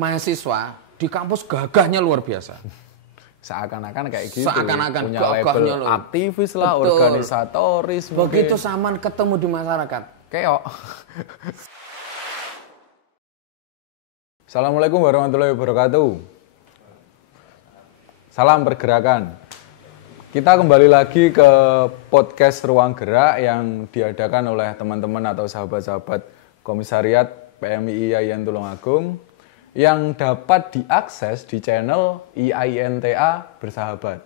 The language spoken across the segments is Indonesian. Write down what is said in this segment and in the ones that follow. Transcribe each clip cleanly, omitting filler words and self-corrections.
mahasiswa di kampus gagahnya luar biasa. Seakan-akan kayak gitu. Seakan-akan punya gagahnya label aktivis lah, betul. organisatoris. Begitu mungkin. Saman ketemu di masyarakat. Keok. Assalamualaikum warahmatullahi wabarakatuh. Salam pergerakan. Kita kembali lagi ke podcast Ruang Gerak yang diadakan oleh teman-teman atau sahabat-sahabat Komisariat PMI IAIN Tulungagung yang dapat diakses di channel IAINTA Bersahabat.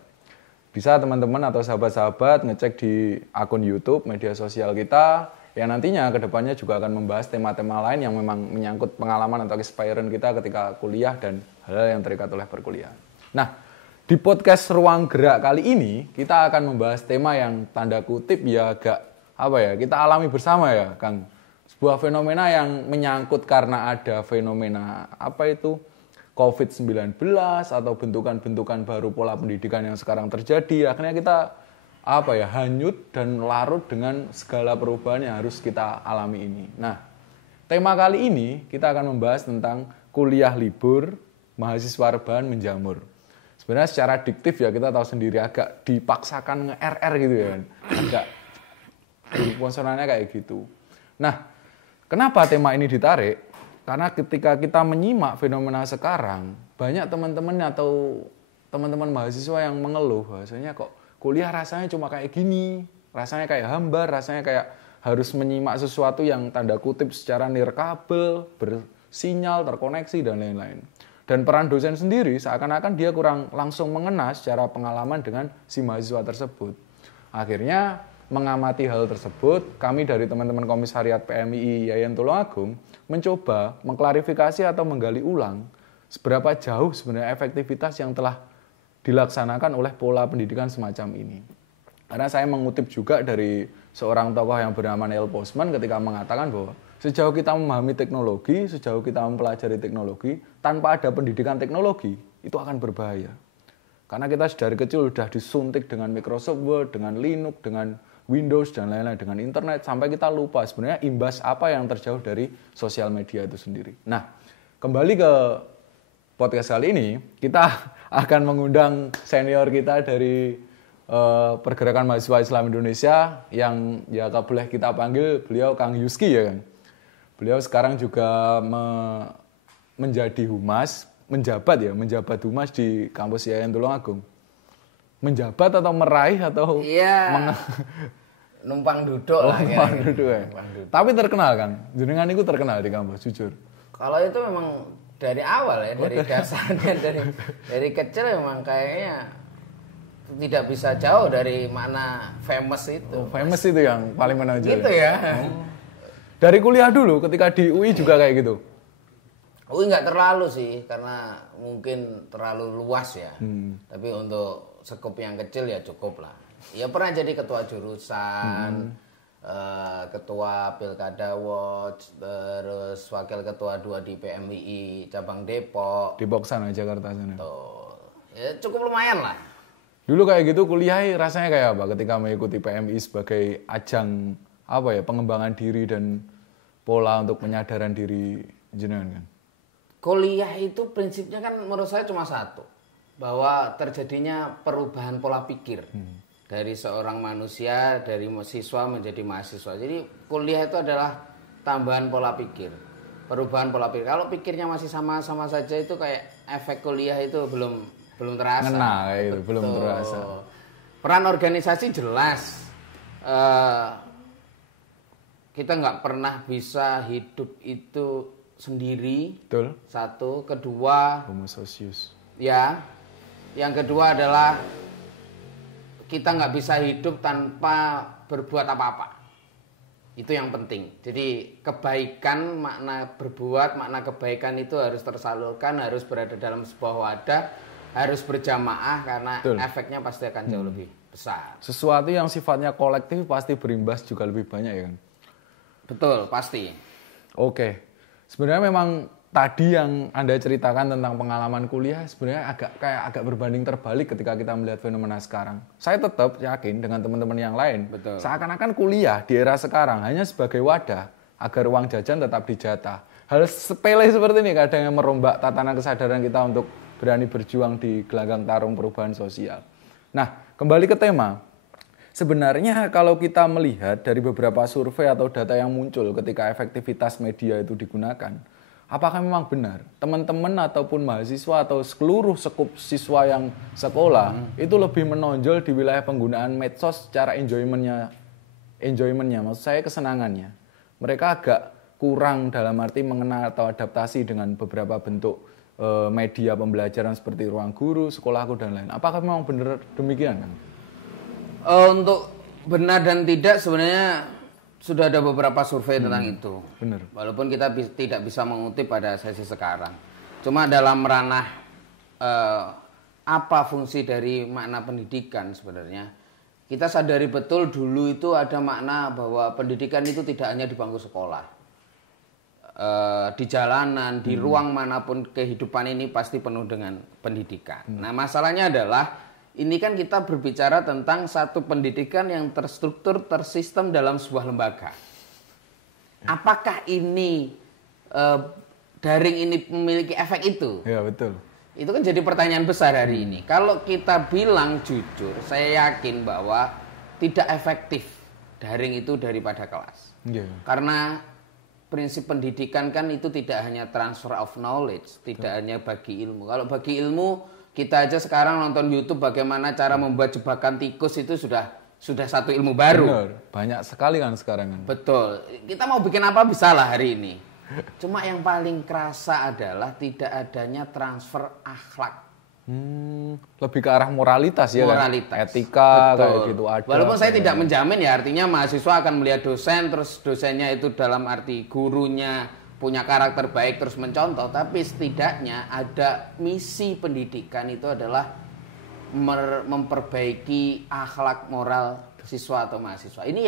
Bisa teman-teman atau sahabat-sahabat ngecek di akun YouTube, media sosial kita, yang nantinya kedepannya juga akan membahas tema-tema lain yang memang menyangkut pengalaman atau experience kita ketika kuliah dan hal-hal yang terikat oleh perkuliahan. Nah, di podcast Ruang Gerak kali ini kita akan membahas tema yang tanda kutip ya agak kita alami bersama ya Kang. Sebuah fenomena yang menyangkut karena ada fenomena COVID-19 atau bentukan-bentukan baru pola pendidikan yang sekarang terjadi. Akhirnya kita hanyut dan larut dengan segala perubahan yang harus kita alami ini. Nah, tema kali ini kita akan membahas tentang kuliah libur, mahasiswa rebahan menjamur. Sebenarnya secara diktif ya kita tahu sendiri agak dipaksakan nge-RR gitu ya. Agak konsonannya kayak gitu. Nah, kenapa tema ini ditarik? Karena ketika kita menyimak fenomena sekarang, banyak teman-teman atau teman-teman mahasiswa yang mengeluh bahwasanya kok kuliah rasanya cuma kayak gini, rasanya kayak hambar, rasanya kayak harus menyimak sesuatu yang tanda kutip secara nirkabel, bersinyal, terkoneksi dan lain-lain. Dan peran dosen sendiri seakan-akan dia kurang langsung mengena secara pengalaman dengan si mahasiswa tersebut. Akhirnya mengamati hal tersebut, kami dari teman-teman Komisariat PMI IAIN Tulungagung mencoba mengklarifikasi atau menggali ulang seberapa jauh sebenarnya efektivitas yang telah dilaksanakan oleh pola pendidikan semacam ini. Karena saya mengutip juga dari seorang tokoh yang bernama Neil Postman ketika mengatakan bahwa sejauh kita memahami teknologi, sejauh kita mempelajari teknologi, tanpa ada pendidikan teknologi, itu akan berbahaya. Karena kita dari kecil sudah disuntik dengan Microsoft Word, dengan Linux, dengan Windows, dan lain-lain, dengan internet, sampai kita lupa sebenarnya imbas apa yang terjauh dari sosial media itu sendiri. Nah, kembali ke podcast kali ini, kita akan mengundang senior kita dari Pergerakan Mahasiswa Islam Indonesia, yang ya boleh kita panggil beliau Kang Yuski ya kan. Beliau sekarang juga menjadi humas, menjabat humas di kampus IAIN Tulungagung. Menjabat atau meraih atau numpang duduk lah ya. Numpang duduk ya. Tapi terkenal kan, jenengan itu terkenal di kampus, jujur. Kalau itu memang dari awal ya, dari dasarnya dari kecil memang kayaknya tidak bisa jauh dari makna famous itu. Famous itu yang paling menonjol. Gitu ya. Dari kuliah dulu, ketika di UI juga kayak gitu? UI nggak terlalu sih, karena mungkin terlalu luas ya. Tapi untuk sekup yang kecil ya cukup lah. Ya pernah jadi ketua jurusan, ketua Pilkada Watch, terus wakil ketua 2 di PMII cabang Depok. Depok sana, Jakarta sana. Tuh. Ya cukup lumayan lah. Dulu kayak gitu kuliah rasanya kayak apa ketika mengikuti PMI sebagai ajang pengembangan diri dan pola untuk penyadaran diri jenengan kan? Kuliah itu prinsipnya kan menurut saya cuma satu, bahwa terjadinya perubahan pola pikir dari seorang manusia, dari siswa menjadi mahasiswa. Jadi kuliah itu adalah tambahan pola pikir, perubahan pola pikir. Kalau pikirnya masih sama-sama saja itu kayak efek kuliah itu belum terasa. Belum terasa. Peran organisasi jelas. Kita nggak pernah bisa hidup itu sendiri. Betul. Satu, kedua. Homo socius. Ya. Yang kedua adalah kita nggak bisa hidup tanpa berbuat apa-apa. Itu yang penting. Jadi kebaikan, makna berbuat, makna kebaikan itu harus tersalurkan, harus berada dalam sebuah wadah, harus berjamaah karena Betul. Efeknya pasti akan jauh lebih besar. Sesuatu yang sifatnya kolektif pasti berimbas juga lebih banyak ya kan? Betul, pasti. Oke. Sebenarnya memang tadi yang Anda ceritakan tentang pengalaman kuliah sebenarnya agak berbanding terbalik ketika kita melihat fenomena sekarang. Saya tetap yakin dengan teman-teman yang lain. Betul. Seakan-akan kuliah di era sekarang hanya sebagai wadah agar uang jajan tetap dijatah. hal sepele seperti ini kadang yang merombak tatanan kesadaran kita untuk berani berjuang di gelanggang tarung perubahan sosial. Nah, kembali ke tema. Sebenarnya kalau kita melihat dari beberapa survei atau data yang muncul ketika efektivitas media itu digunakan, apakah memang benar teman-teman ataupun mahasiswa atau seluruh sekup siswa yang sekolah itu lebih menonjol di wilayah penggunaan medsos secara enjoyment-nya, maksud saya kesenangannya. Mereka agak kurang dalam arti mengenal atau adaptasi dengan beberapa bentuk media pembelajaran seperti ruang guru, sekolahku dan lain. Apakah memang benar demikian, Kang? Untuk benar dan tidak sebenarnya sudah ada beberapa survei tentang itu. Benar. Walaupun kita tidak bisa mengutip pada sesi sekarang. Cuma dalam ranah apa fungsi dari makna pendidikan sebenarnya, kita sadari betul dulu itu ada makna bahwa pendidikan itu tidak hanya di bangku sekolah. Di jalanan, di ruang manapun kehidupan ini pasti penuh dengan pendidikan. Nah, masalahnya adalah ini kan kita berbicara tentang satu pendidikan yang terstruktur, tersistem dalam sebuah lembaga. Apakah ini daring ini memiliki efek itu? Ya, betul. Itu kan jadi pertanyaan besar hari ini. Kalau kita bilang jujur, saya yakin bahwa tidak efektif daring itu daripada kelas. Yeah. Karena prinsip pendidikan kan itu tidak hanya transfer of knowledge, tidak hanya bagi ilmu. Kalau bagi ilmu, kita aja sekarang nonton YouTube bagaimana cara membuat jebakan tikus itu sudah satu ilmu baru. Benar, banyak sekali kan sekarang kan. Betul. Kita mau bikin apa bisa lah hari ini. Cuma yang paling kerasa adalah tidak adanya transfer akhlak. Lebih ke arah moralitas ya moralitas. Kan? Etika. Betul. Kayak gitu ada. Walaupun saya tidak menjamin ya, artinya mahasiswa akan melihat dosen, terus dosennya itu dalam arti gurunya punya karakter baik terus mencontoh, tapi setidaknya ada misi pendidikan itu adalah memperbaiki akhlak moral siswa atau mahasiswa. Ini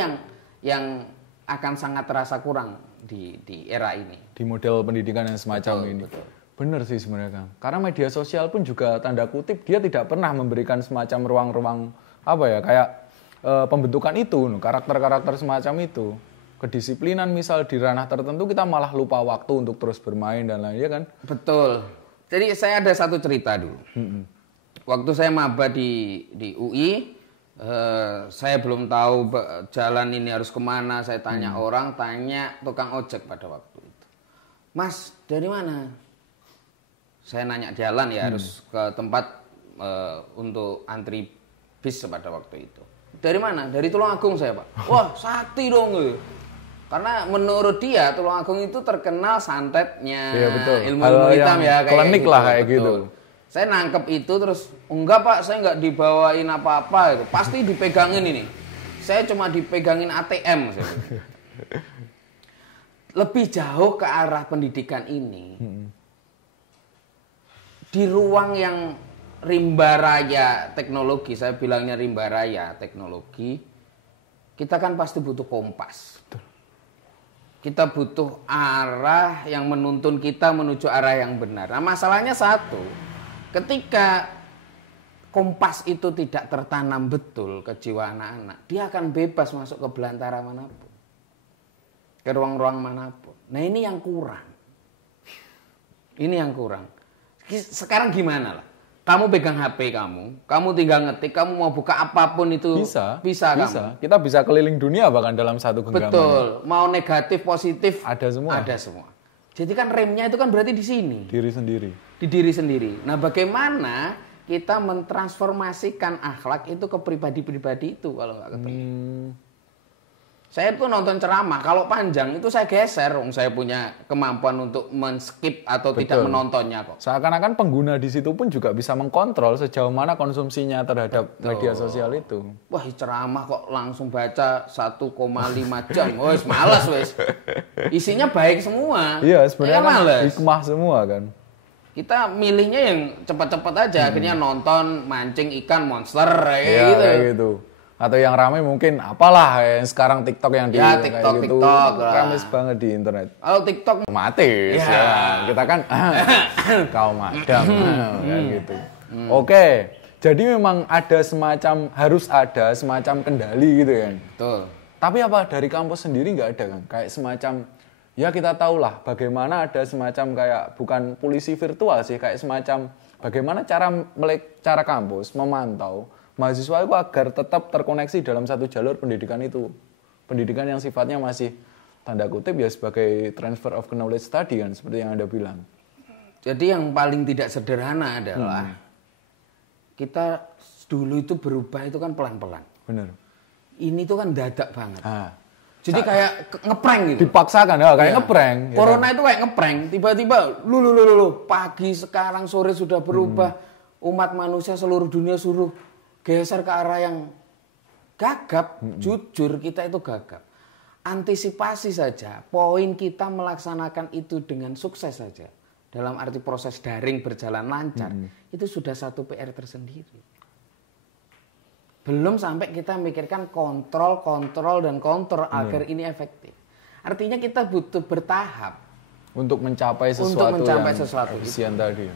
yang akan sangat terasa kurang di era ini. Di model pendidikan yang semacam ini. Betul. Benar sih sebenarnya, Kang. Karena media sosial pun juga tanda kutip dia tidak pernah memberikan semacam ruang-ruang kayak pembentukan itu, karakter-karakter semacam itu. Kedisiplinan misal di ranah tertentu kita malah lupa waktu untuk terus bermain dan lainnya kan. Betul. Jadi saya ada satu cerita dulu. Waktu saya maba di UI, saya belum tahu jalan ini harus kemana. Saya tanya orang, tanya tukang ojek pada waktu itu. Mas, dari mana? Saya nanya jalan ya, harus ke tempat untuk antri bis pada waktu itu. Dari mana? Dari Tulungagung saya, Pak. Wah, sakti dong. Karena menurut dia Tulungagung itu terkenal santetnya, iya, betul. ilmu hitam ya kayak klinik gitu, lah kayak betul. gitu. Saya nangkep itu terus enggak Pak, saya enggak dibawain apa-apa itu. Pasti dipegangin ini. Saya cuma dipegangin ATM. Lebih jauh ke arah pendidikan ini. Di ruang yang rimba raya teknologi, saya bilangnya rimba raya teknologi, kita kan pasti butuh kompas. Betul. Kita butuh arah yang menuntun kita menuju arah yang benar. Nah, masalahnya satu, ketika kompas itu tidak tertanam betul ke jiwa anak-anak, dia akan bebas masuk ke belantara manapun, ke ruang-ruang manapun. Nah, ini yang kurang. Ini yang kurang. Sekarang gimana lah? Kamu pegang HP kamu tinggal ngetik, kamu mau buka apapun itu bisa kamu. Kita bisa keliling dunia bahkan dalam satu genggaman. Betul. Mau negatif, positif, ada semua. Jadi kan remnya itu kan berarti di sini. Diri sendiri. Di diri sendiri. Nah, bagaimana kita mentransformasikan akhlak itu ke pribadi-pribadi itu kalau nggak ketemu? Saya tuh nonton ceramah, kalau panjang itu saya geser, saya punya kemampuan untuk men-skip atau tidak menontonnya kok. Seakan-akan pengguna di situ pun juga bisa mengkontrol sejauh mana konsumsinya terhadap media sosial itu. Wah, ceramah kok langsung baca 1,5 jam. Wes malas wes. Isinya baik semua. Iya, sebenarnya kan hikmah semua kan. Kita milihnya yang cepat-cepat aja, akhirnya nonton mancing ikan monster kayak gitu. Atau yang ramai mungkin apalah yang sekarang TikTok yang TikTok ramai banget di internet. Kalau TikTok mati ya. Kita kan kaum madam kan gitu. Oke. Jadi memang harus ada semacam kendali gitu kan. Betul. Tapi apa dari kampus sendiri nggak ada kan? Kayak semacam ya kita tahulah bagaimana ada semacam kayak bukan polisi virtual sih, kayak semacam bagaimana cara kampus memantau mahasiswa itu agar tetap terkoneksi dalam satu jalur pendidikan itu. Pendidikan yang sifatnya masih tanda kutip ya sebagai transfer of knowledge tadi kan, seperti yang Anda bilang. Jadi yang paling tidak sederhana adalah kita dulu itu berubah itu kan pelan-pelan. Benar. Ini tuh kan dadak banget. Jadi kayak ngeprank gitu. Dipaksakan ya, kayak ngeprank. Corona itu kayak ngeprank. Tiba-tiba lu pagi sekarang sore sudah berubah. Umat manusia seluruh dunia suruh geser ke arah yang gagap. Jujur kita itu gagap. Antisipasi saja. Poin kita melaksanakan itu dengan sukses saja. Dalam arti proses daring berjalan lancar. Itu sudah satu PR tersendiri. Belum sampai kita mikirkan kontrol dan kontrol agar ini efektif. Artinya kita butuh bertahap. Untuk mencapai sesuatu yang efisien tadi.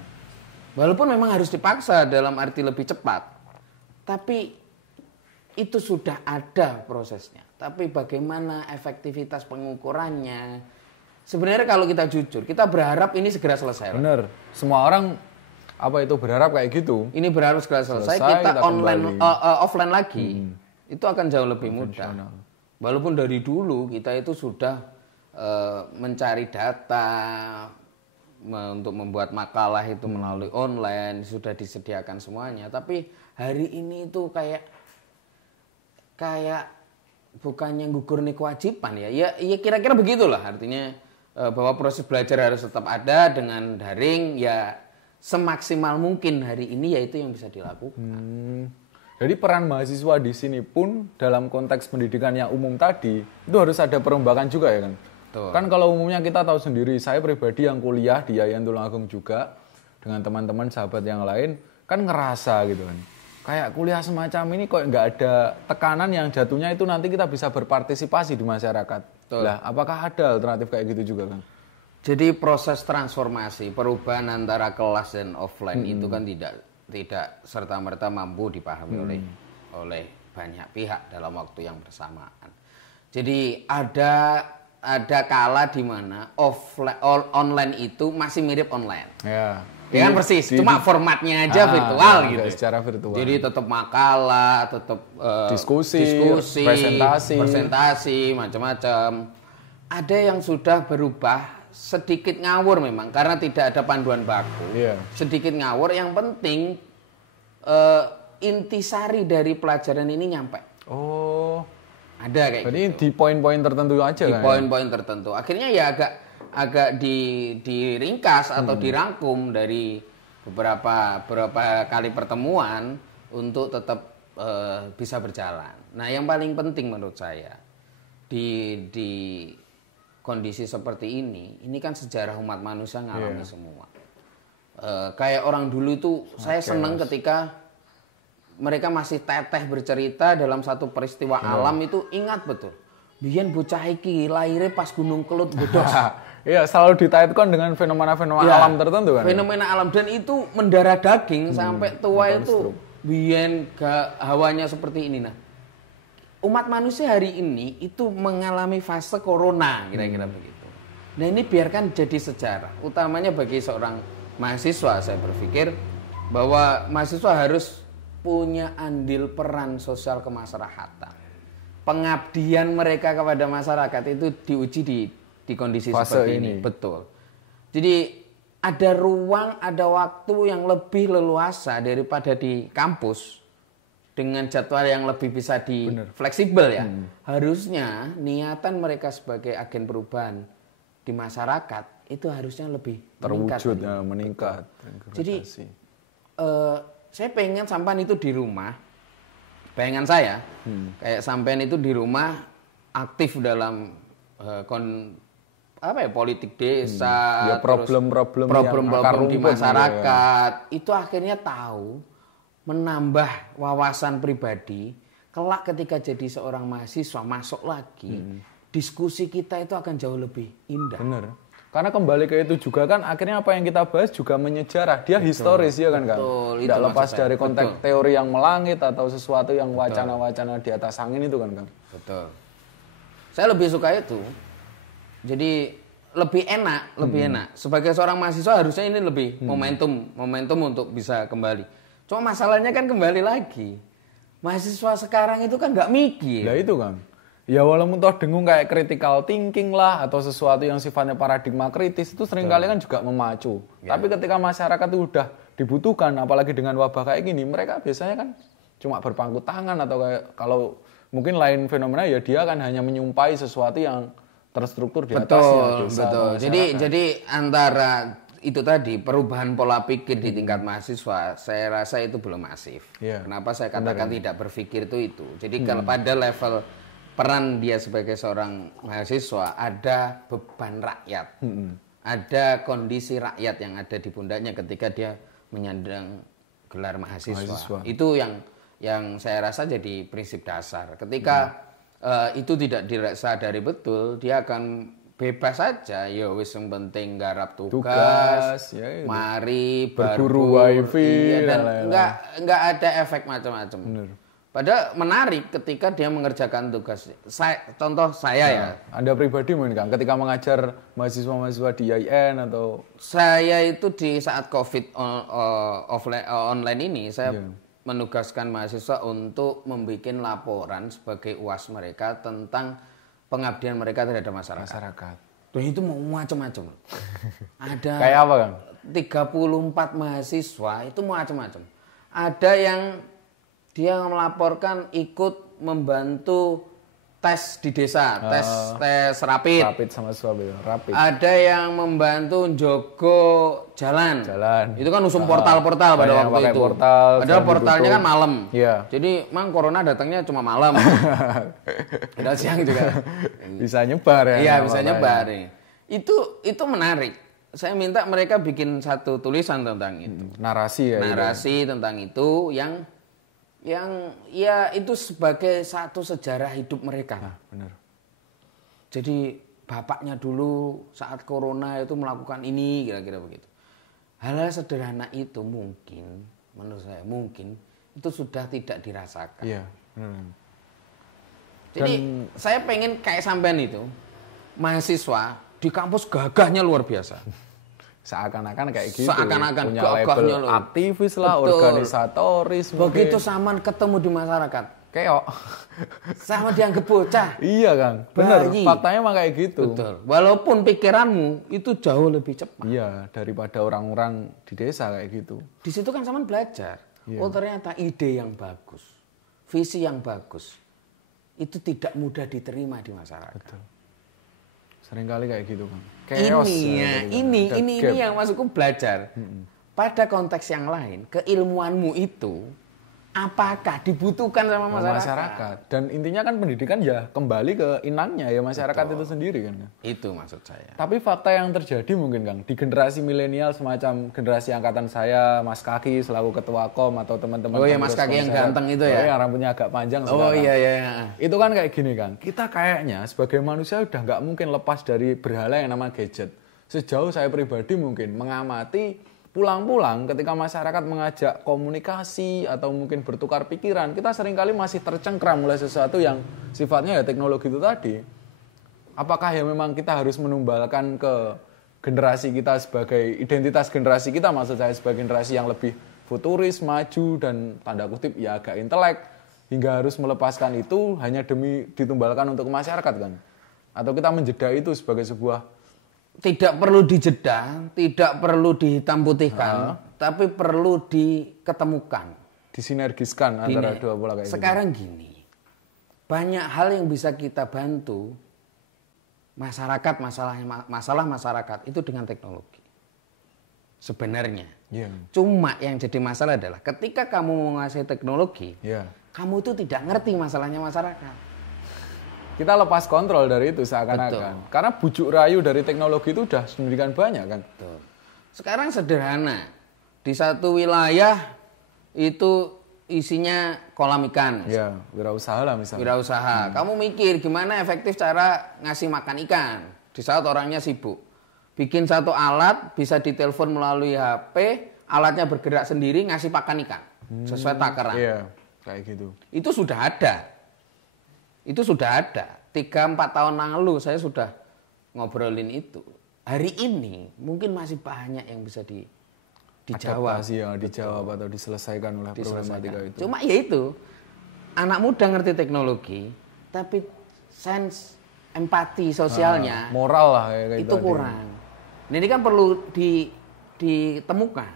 Walaupun memang harus dipaksa dalam arti lebih cepat. Tapi itu sudah ada prosesnya. Tapi bagaimana efektivitas pengukurannya. Sebenarnya kalau kita jujur, kita berharap ini segera selesai. Benar. Semua orang berharap kayak gitu. Ini berharap segera selesai, kita online offline lagi. Itu akan jauh lebih mudah. Walaupun dari dulu kita itu sudah mencari data untuk membuat makalah itu melalui online, sudah disediakan semuanya. Tapi hari ini itu kayak bukannya gugur nih kewajiban ya. Ya kira-kira begitulah artinya bahwa proses belajar harus tetap ada dengan daring ya. Semaksimal mungkin hari ini yaitu yang bisa dilakukan. Jadi peran mahasiswa di sini pun dalam konteks pendidikan yang umum tadi itu harus ada perombakan juga ya kan. Betul. Kan kalau umumnya kita tahu sendiri, saya pribadi yang kuliah di Yayan Tulungagung juga dengan teman-teman sahabat yang lain kan ngerasa gitu kan. Kayak kuliah semacam ini kok nggak ada tekanan yang jatuhnya itu nanti kita bisa berpartisipasi di masyarakat. Betul. Lah, apakah ada alternatif kayak gitu juga kan? Jadi proses transformasi, perubahan antara kelas dan offline itu kan tidak serta-merta mampu dipahami oleh banyak pihak dalam waktu yang bersamaan. Jadi ada kala di mana online itu masih mirip online. Ya. Kan persis, cuma formatnya aja virtual gitu. Secara virtual. Jadi tetap makalah, tetap diskusi, presentasi, macam-macam. Ada yang sudah berubah. Sedikit ngawur memang karena tidak ada panduan baku. Sedikit ngawur, yang penting intisari dari pelajaran ini nyampe. Oh, ada kayak jadi gitu. Di poin-poin tertentu aja di poin-poin tertentu. Akhirnya ya agak diringkas atau dirangkum dari beberapa kali pertemuan untuk tetap bisa berjalan. Nah, yang paling penting menurut saya di kondisi seperti ini kan sejarah umat manusia ngalami semua. Kayak orang dulu itu saya senang ketika mereka masih teteh bercerita dalam satu peristiwa alam itu ingat betul. Biyen bocah iki lahirnya pas Gunung Kelut Godos. Iya, selalu dikaitkan dengan fenomena-fenomena alam tertentu kan. Fenomena alam dan itu mendarah daging sampai tua itu biyen hawanya seperti ini nah. Umat manusia hari ini itu mengalami fase corona, kira-kira begitu. Nah ini biarkan jadi sejarah, utamanya bagi seorang mahasiswa saya berpikir bahwa mahasiswa harus punya andil peran sosial kemasyarakatan. Pengabdian mereka kepada masyarakat itu diuji di kondisi fase seperti ini. Betul. Jadi ada ruang, ada waktu yang lebih leluasa daripada di kampus. Dengan jadwal yang lebih bisa fleksibel ya. Harusnya niatan mereka sebagai agen perubahan di masyarakat itu harusnya lebih terwujud meningkat. Jadi saya pengen sampean itu di rumah. Bayangan saya kayak sampean itu di rumah aktif dalam politik desa, problem-problem di masyarakat. Itu akhirnya tahu menambah wawasan pribadi, kelak ketika jadi seorang mahasiswa masuk lagi, diskusi kita itu akan jauh lebih indah. Benar. Karena kembali ke itu juga kan akhirnya apa yang kita bahas juga menyejarah. Dia historis ya kan Kang? Tidak lepas dari konteks teori yang melangit atau sesuatu yang wacana-wacana di atas angin itu kan Kang? Betul. Saya lebih suka itu. Jadi lebih enak. Sebagai seorang mahasiswa harusnya ini lebih momentum untuk bisa kembali. Cuma masalahnya kan kembali lagi. Mahasiswa sekarang itu kan nggak mikir. Ya itu kan. Ya walaupun toh dengung kayak critical thinking lah atau sesuatu yang sifatnya paradigma kritis itu seringkali kan juga memacu. Ya. Tapi ketika masyarakat itu udah dibutuhkan, apalagi dengan wabah kayak gini, mereka biasanya kan cuma berpangku tangan atau kayak kalau mungkin lain fenomena ya dia kan hanya menyumpai sesuatu yang terstruktur di atasnya. Betul. Jadi antara itu tadi perubahan pola pikir di tingkat mahasiswa, saya rasa itu belum masif. Yeah. Kenapa saya katakan tidak berpikir itu? Jadi kalau pada level peran dia sebagai seorang mahasiswa ada beban rakyat, ada kondisi rakyat yang ada di pundaknya ketika dia menyandang gelar mahasiswa. Itu yang saya rasa jadi prinsip dasar. Ketika itu tidak disadari betul, dia akan bebas saja. Ya wis yang penting garap tugas ya, mari berburu wifi dan enggak ada efek macam-macam. Padahal menarik ketika dia mengerjakan tugas. Contoh saya ya. Anda pribadi mungkin kan ketika mengajar mahasiswa-mahasiswa di IAIN atau saya itu di saat Covid online ini saya menugaskan mahasiswa untuk membuat laporan sebagai UAS mereka tentang pengabdian mereka terhadap masyarakat. Dan itu mau macam-macam. Ada kayak apa, Kang? 34 mahasiswa itu macam-macam. Ada yang dia melaporkan ikut membantu tes di desa, tes rapid sama swab itu, rapid. Ada yang membantu jogo jalan. Itu kan usum portal-portal pada waktu itu. Padahal portalnya kan malam. Yeah. Jadi mang corona datangnya cuma malam. Padahal siang juga. Bisa nyebar ya. Iya, bisa nyebar. Ya. Itu menarik. Saya minta mereka bikin satu tulisan tentang itu. Narasi ya. Narasi tentang itu yang ya itu sebagai satu sejarah hidup mereka. Benar. Jadi bapaknya dulu saat corona itu melakukan ini kira-kira begitu. Hal-hal sederhana itu mungkin menurut saya itu sudah tidak dirasakan. Iya. Jadi saya pengen kayak sampean itu mahasiswa di kampus gagahnya luar biasa. Seakan-akan kayak gitu. Seakan-akan punya label aktivis lah, organisatoris. Begitu saman ketemu di masyarakat, keok. Sama dianggap bocah. Iya, Kang. Benar. Faktanya emang kayak gitu. Betul. Walaupun pikiranmu itu jauh lebih cepat. Iya, daripada orang-orang di desa kayak gitu. Di situ kan sama belajar. Iya. Oh, ternyata ide yang bagus, visi yang bagus itu tidak mudah diterima di masyarakat. Betul. Seringkali kayak gitu, Bang. Ini yang maksudku belajar. Pada konteks yang lain, keilmuanmu itu apakah dibutuhkan sama masyarakat? Dan intinya kan pendidikan ya kembali ke inangnya ya masyarakat. Betul. Itu sendiri kan. Itu maksud saya. Tapi fakta yang terjadi mungkin, Kang, di generasi milenial semacam generasi angkatan saya, Mas Kaki selaku ketua KOM atau teman-teman. Oh iya, Mas Kaki yang ganteng itu ya. Yang rambutnya agak panjang. Oh iya. Itu kan kayak gini, Kang. Kita kayaknya sebagai manusia udah nggak mungkin lepas dari berhala yang nama gadget. Sejauh saya pribadi mungkin mengamati pulang-pulang ketika masyarakat mengajak komunikasi atau mungkin bertukar pikiran, kita seringkali masih tercengkram oleh sesuatu yang sifatnya ya teknologi itu tadi. Apakah ya memang kita harus menumbalkan ke generasi kita sebagai identitas generasi kita, maksud saya sebagai generasi yang lebih futuris, maju dan tanda kutip ya agak intelek, hingga harus melepaskan itu hanya demi ditumbalkan untuk masyarakat kan? Atau kita menjeda itu sebagai sebuah tidak perlu dijeda, tidak perlu dihitam putihkan, tapi perlu diketemukan, disinergiskan antara dua pola kayak sekarang gitu. Gini, banyak hal yang bisa kita bantu masyarakat, masalah masyarakat itu dengan teknologi. Sebenarnya, cuma yang jadi masalah adalah ketika kamu menguasai teknologi, kamu itu tidak ngerti masalahnya masyarakat. Kita lepas kontrol dari itu seakan-akan. Karena bujuk rayu dari teknologi itu udah sedemikian banyak kan. Betul. Sekarang sederhana. Di satu wilayah itu isinya kolam ikan. Ya, wirausaha lah misalnya. Wirausaha. Kamu mikir gimana efektif cara ngasih makan ikan di saat orangnya sibuk. Bikin satu alat bisa ditelepon melalui HP, alatnya bergerak sendiri ngasih pakan ikan sesuai takaran. Iya, kayak gitu. Itu sudah ada. 3-4 tahun lalu saya sudah ngobrolin itu. hari ini mungkin masih banyak yang bisa dijawab. Adaptasi ya, dijawab atau diselesaikan oleh problematika itu. Cuma ya itu, anak muda ngerti teknologi, tapi sense empati sosialnya, moral lah kayak itu kurang. Nah, ini kan perlu ditemukan.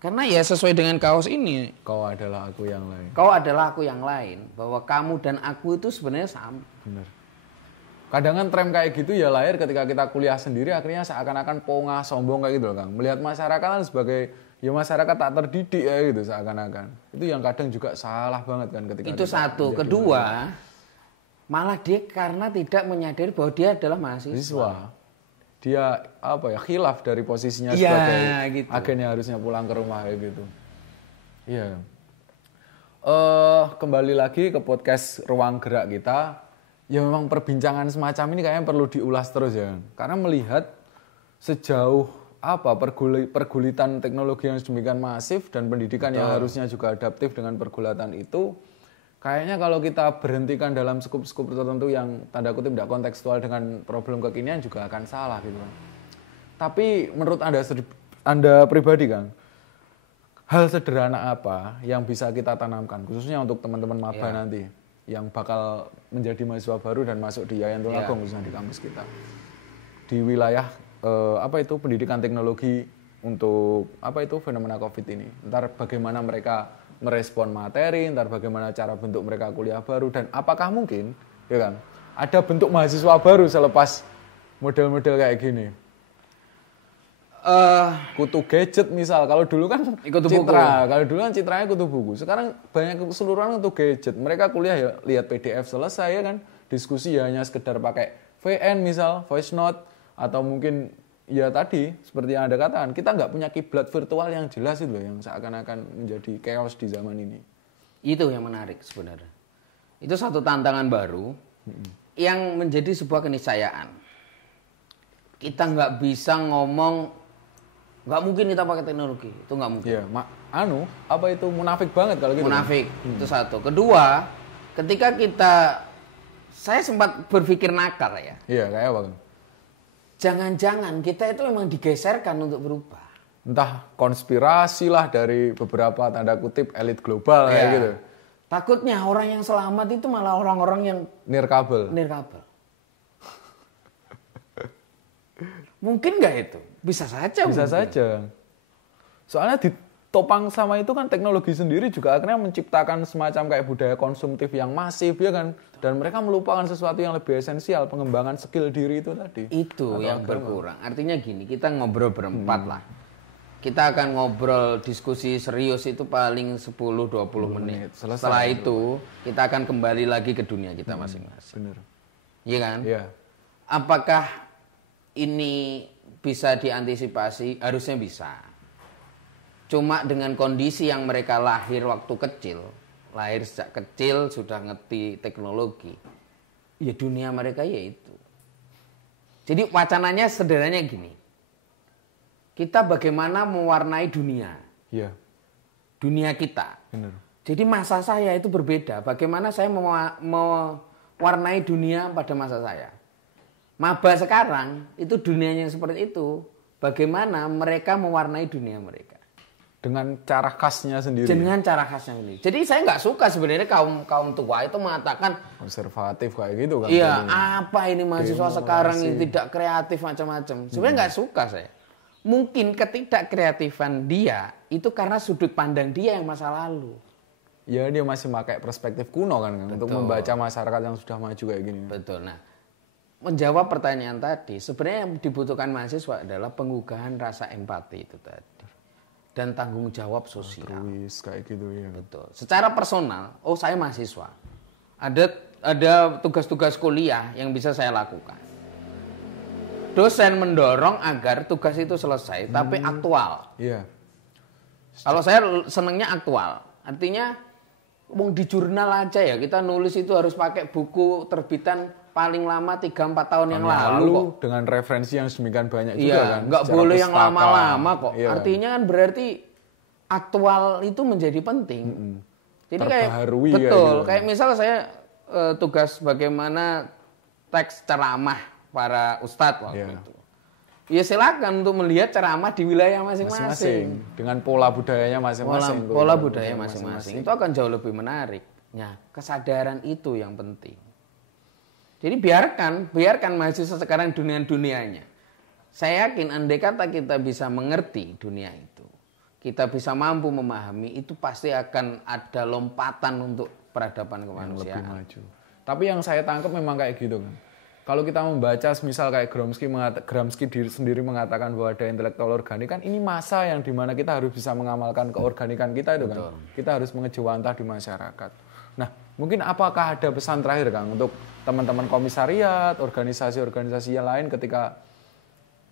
Karena ya sesuai dengan kaos ini. Kau adalah aku yang lain. Kau adalah aku yang lain. Bahwa kamu dan aku itu sebenarnya sama. Benar. Kadang kan tren kayak gitu ya lahir ketika kita kuliah sendiri akhirnya seakan-akan pongah sombong kayak gitu loh Kang. Melihat masyarakat kan sebagai ya masyarakat tak terdidik ya gitu seakan-akan. Itu yang kadang juga salah banget kan ketika itu satu. Kedua, malah dia karena tidak menyadari bahwa dia adalah mahasiswa. Dia khilaf dari posisinya sebagai agen yang harusnya pulang ke rumah kayak gitu. Iya. Kembali lagi ke podcast Ruang Gerak kita. Ya memang perbincangan semacam ini kayaknya perlu diulas terus ya. Karena melihat sejauh pergulitan teknologi yang sedemikian masif dan pendidikan yang harusnya juga adaptif dengan pergulatan itu, kayaknya kalau kita berhentikan dalam skup-skup tertentu yang tanda kutip tidak kontekstual dengan problem kekinian juga akan salah gitu kan. Tapi menurut Anda pribadi Kang, hal sederhana apa yang bisa kita tanamkan khususnya untuk teman-teman maba nanti yang bakal menjadi mahasiswa baru dan masuk di Yayan Tulungagung khususnya di kampus kita. Di wilayah pendidikan teknologi untuk fenomena Covid ini. Ntar bagaimana mereka merespon materi, ntar bagaimana cara bentuk mereka kuliah baru, dan apakah mungkin ya kan ada bentuk mahasiswa baru selepas model-model kayak gini. Kutu gadget misal, kalau dulu kan citranya kutu buku, sekarang banyak keseluruhan kutu gadget. Mereka kuliah ya lihat PDF selesai ya kan, diskusi ya hanya sekedar pakai VN misal, voice note, atau mungkin ya tadi seperti yang Anda katakan, kita nggak punya kiblat virtual yang jelas itu loh, yang seakan-akan menjadi chaos di zaman ini. Itu yang menarik sebenarnya. Itu satu tantangan baru yang menjadi sebuah keniscayaan. Kita nggak bisa ngomong nggak mungkin kita pakai teknologi, itu nggak mungkin. Iya, itu munafik banget kalau gitu. Munafik, itu satu. Kedua, ketika saya sempat berpikir nakal ya. Iya, kayak apa kan? Jangan-jangan kita itu memang digeserkan untuk berubah. Entah konspirasi lah dari beberapa tanda kutip elit global kayak gitu. Takutnya orang yang selamat itu malah orang-orang yang nirkabel. Mungkin nggak itu? Bisa saja. Soalnya ditopang sama itu kan teknologi sendiri juga akhirnya menciptakan semacam kayak budaya konsumtif yang masif ya kan. Dan mereka melupakan sesuatu yang lebih esensial, pengembangan skill diri itu tadi. Itu yang berkurang. Artinya gini, kita ngobrol berempat lah. Kita akan ngobrol diskusi serius itu paling 10-20 menit. Setelah itu kita akan kembali lagi ke dunia kita masing-masing. Benar. Iya kan? Iya. Apakah ini bisa diantisipasi? Harusnya bisa. Cuma dengan kondisi yang mereka lahir waktu kecil, lahir sejak kecil sudah ngerti teknologi, ya dunia mereka ya itu. Jadi wacananya sederhananya gini, kita bagaimana mewarnai dunia, dunia kita. Benar. Jadi masa saya itu berbeda, bagaimana saya mewarnai dunia pada masa saya. Maba sekarang itu dunianya seperti itu, bagaimana mereka mewarnai dunia mereka. Dengan cara khasnya sendiri. Jadi saya nggak suka sebenarnya kaum tua itu mengatakan konservatif kayak gitu kan. Iya, apa ini mahasiswa sekarang ini tidak kreatif macam-macam. Sebenarnya nggak suka saya. Mungkin ketidakkreatifan dia itu karena sudut pandang dia yang masa lalu. Ya dia masih pakai perspektif kuno kan untuk membaca masyarakat yang sudah maju kayak gini. Betul. Nah, menjawab pertanyaan tadi, sebenarnya yang dibutuhkan mahasiswa adalah penggugahan rasa empati itu tadi. Dan tanggung jawab sosial. Kayak gitu ya. Betul. Secara personal, saya mahasiswa. Ada tugas-tugas kuliah yang bisa saya lakukan. Dosen mendorong agar tugas itu selesai, tapi aktual. Iya. Kalau saya senangnya aktual. Artinya, di jurnal aja ya, kita nulis itu harus pakai buku terbitan paling lama 3-4 tahun yang lalu kok. Dengan referensi yang sedemikian banyak juga kan. Nggak boleh yang lama-lama kok. Iya. Artinya kan berarti aktual itu menjadi penting. Jadi terbaharui kayak misal saya tugas bagaimana teks ceramah para ustadz waktu itu. ya silakan untuk melihat ceramah di wilayah masing-masing. Dengan pola budayanya masing-masing. Pola budaya masing-masing. Itu akan jauh lebih menarik. Nah, kesadaran itu yang penting. Jadi biarkan mahasiswa sekarang dunianya. Saya yakin andai kata kita bisa mengerti dunia itu, kita bisa mampu memahami, itu pasti akan ada lompatan untuk peradaban kemanusiaan. Lebih maju. Tapi yang saya tangkap memang kayak gitu kan. Kalau kita membaca misal kayak Gramsci sendiri mengatakan bahwa ada intelektual organik kan, ini masa yang dimana kita harus bisa mengamalkan keorganikan kita itu. Betul. Kan. Kita harus mengejawantah di masyarakat. Nah, mungkin apakah ada pesan terakhir Kang untuk teman-teman komisariat, organisasi-organisasi yang lain ketika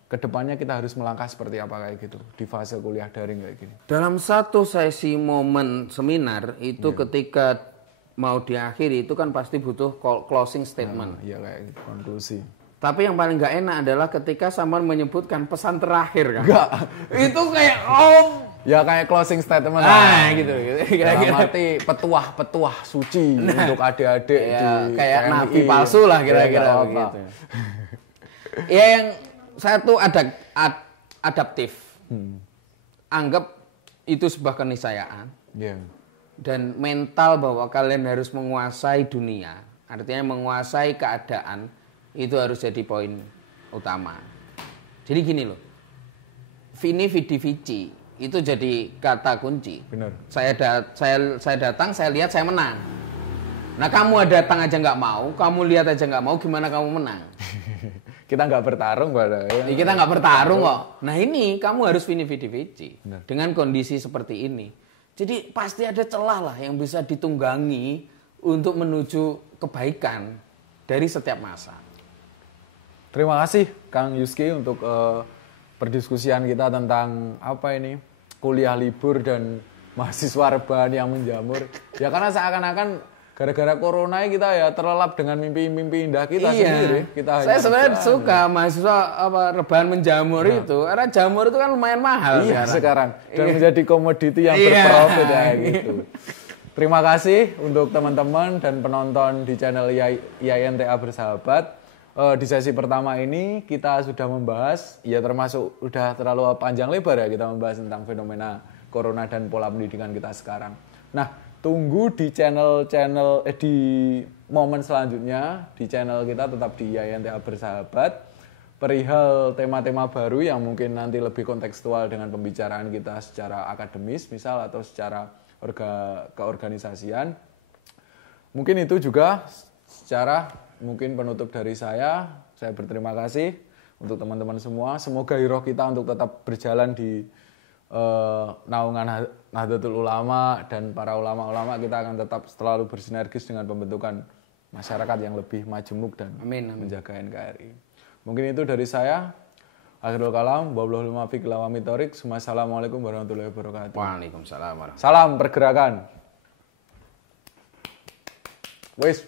kedepannya kita harus melangkah seperti apa kayak gitu di fase kuliah daring kayak gini? Dalam satu sesi momen seminar itu ketika mau diakhiri itu kan pasti butuh closing statement. Iya kayak gitu, konklusi. Tapi yang paling nggak enak adalah ketika Samuel menyebutkan pesan terakhir kan. Enggak. Itu kayak ya kayak closing statement. Gitu. Arti petuah suci untuk adik-adik ya, kayak nabi palsu lah kira-kira begitu. Ya yang satu adaptif. Anggap itu sebuah keniscayaan. Yeah. Dan mental bahwa kalian harus menguasai dunia, artinya menguasai keadaan, itu harus jadi poin utama. Jadi gini loh, vini vidi vici itu jadi kata kunci. Benar. Saya datang, saya lihat, saya menang. Nah kamu datang aja nggak mau, kamu lihat aja nggak mau, gimana kamu menang? Kita nggak bertarung pada. Ya. Kita nggak bertarung kok. Nah ini kamu harus vini vidi vici dengan kondisi seperti ini. Jadi pasti ada celah lah yang bisa ditunggangi untuk menuju kebaikan dari setiap masa. Terima kasih Kang Yuski untuk perdiskusian kita tentang apa ini kuliah libur dan mahasiswa rebahan yang menjamur. Ya karena seakan-akan gara-gara corona kita ya terlelap dengan mimpi-mimpi indah kita sendiri. Saya sebenarnya suka mahasiswa rebahan menjamur itu. Karena jamur itu kan lumayan mahal sekarang. Dan menjadi komoditi yang berprofit ya gitu. Terima kasih untuk teman-teman dan penonton di channel IAINTA Bersahabat. Di sesi pertama ini kita sudah membahas, ya termasuk udah terlalu panjang lebar ya kita membahas tentang fenomena corona dan pola pendidikan kita sekarang. Nah, tunggu di di momen selanjutnya di channel kita tetap di IAINTA Bersahabat perihal tema-tema baru yang mungkin nanti lebih kontekstual dengan pembicaraan kita secara akademis misal atau secara keorganisasian. Mungkin itu juga secara mungkin penutup dari saya berterima kasih untuk teman-teman semua. Semoga hiroh kita untuk tetap berjalan di naungan Nahdlatul Ulama dan para ulama-ulama kita akan tetap selalu bersinergis dengan pembentukan masyarakat yang lebih majemuk dan menjaga NKRI. Mungkin itu dari saya. Akhirul kalam, wabillahi taufiq wal hidayah. Wassalamualaikum warahmatullahi wabarakatuh. Waalaikumsalam. Salam pergerakan. Wes.